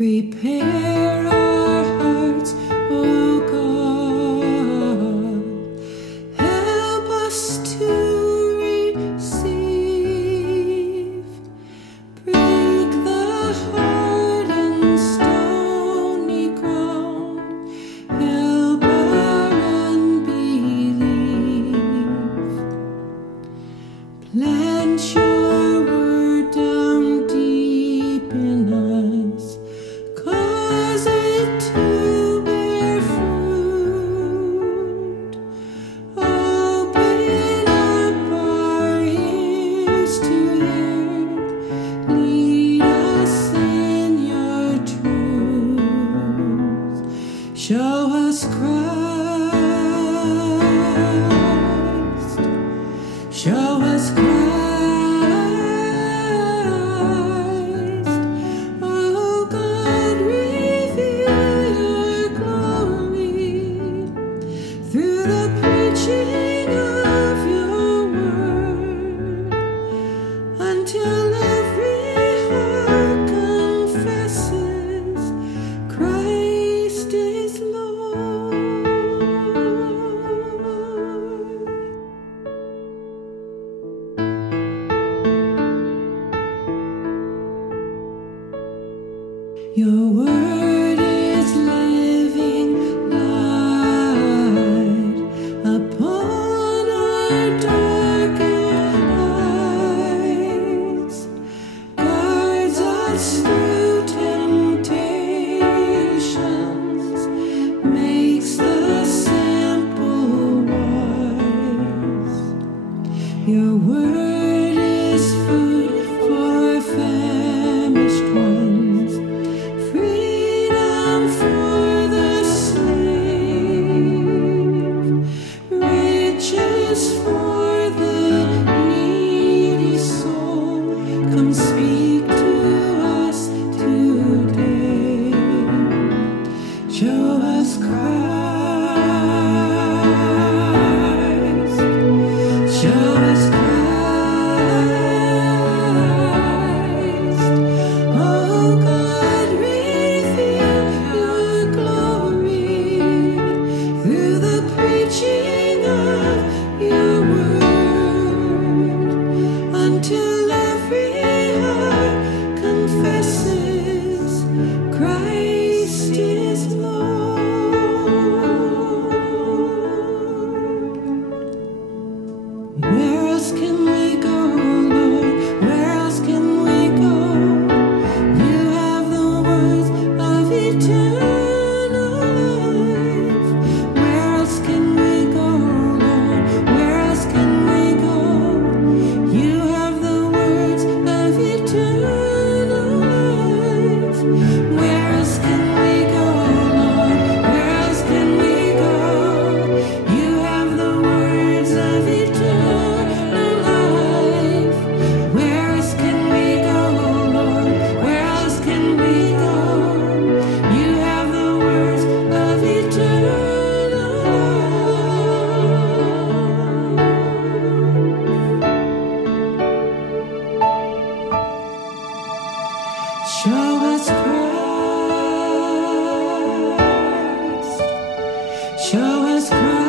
Prepare our hearts, O God. Help us to receive. Break the heart and stony ground. Help our unbelief. Plant your word down deep in us. Cause it to bear fruit. Open up our ears to hear. Lead us in your truth. Show us Christ. Show us Christ. Through the preaching of your word, until every heart confesses Christ is Lord. Your word is living light upon our darkened eyes, guides us through temptations, makes the simple wise. Your word is food for famished ones, freedom for the slave, riches for the needy soul. Come speak to us today. Show us Christ. Show us Christ. Oh God, reveal your glory through the preaching of your word, until every heart confesses Christ is Lord. Where else can we go, Lord? Where else can we go? You have the words of eternal life. Where else can we go, Lord? Where else can we go? You have the words of eternal life. Where else can we go, Lord? Where else can we go? You have the words of eternal life. Where else can we go, Lord? Where else can we go? You have the words of eternal life. Show us Christ. Show us Christ.